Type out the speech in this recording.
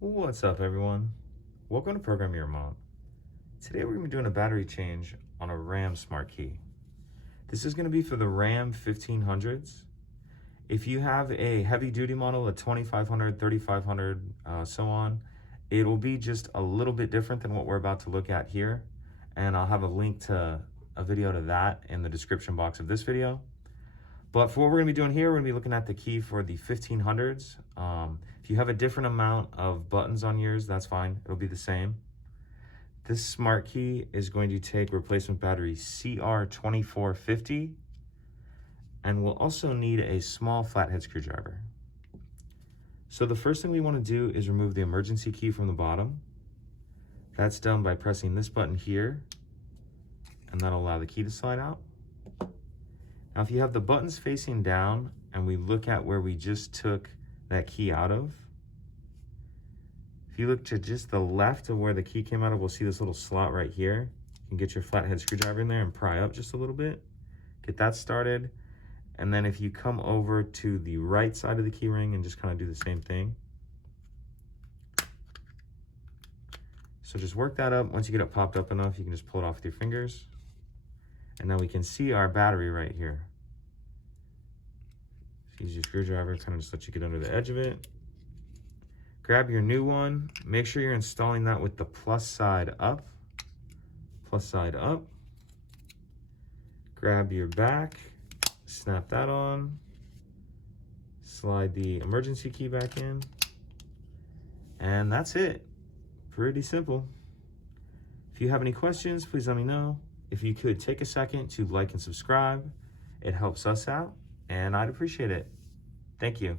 What's up, everyone? Welcome to Program Your Mom. Today we're going to be doing a battery change on a Ram Smart Key. This is going to be for the Ram 1500s. If you have a heavy duty model, a 2500, 3500, so on, it will be just a little bit different than what we're about to look at here. And I'll have a link to a video to that in the description box of this video. But for what we're going to be doing here, we're going to be looking at the key for the 1500s. If you have a different amount of buttons on yours, that's fine. It'll be the same. This smart key is going to take replacement battery CR2450, and we'll also need a small flathead screwdriver. So the first thing we want to do is remove the emergency key from the bottom. That's done by pressing this button here, and that'll allow the key to slide out. Now, if you have the buttons facing down and we look at where we just took that key out of, if you look to just the left of where the key came out of, we'll see this little slot right here. You can get your flathead screwdriver in there and pry up just a little bit, get that started. And then if you come over to the right side of the key ring and just kind of do the same thing. So just work that up. Once you get it popped up enough, you can just pull it off with your fingers. And now we can see our battery right here. So use your screwdriver, kind of just let you get under the edge of it. Grab your new one. Make sure you're installing that with the plus side up. Plus side up. Grab your back, snap that on. Slide the emergency key back in. And that's it. Pretty simple. If you have any questions, please let me know. If you could take a second to like and subscribe, it helps us out, and I'd appreciate it. Thank you.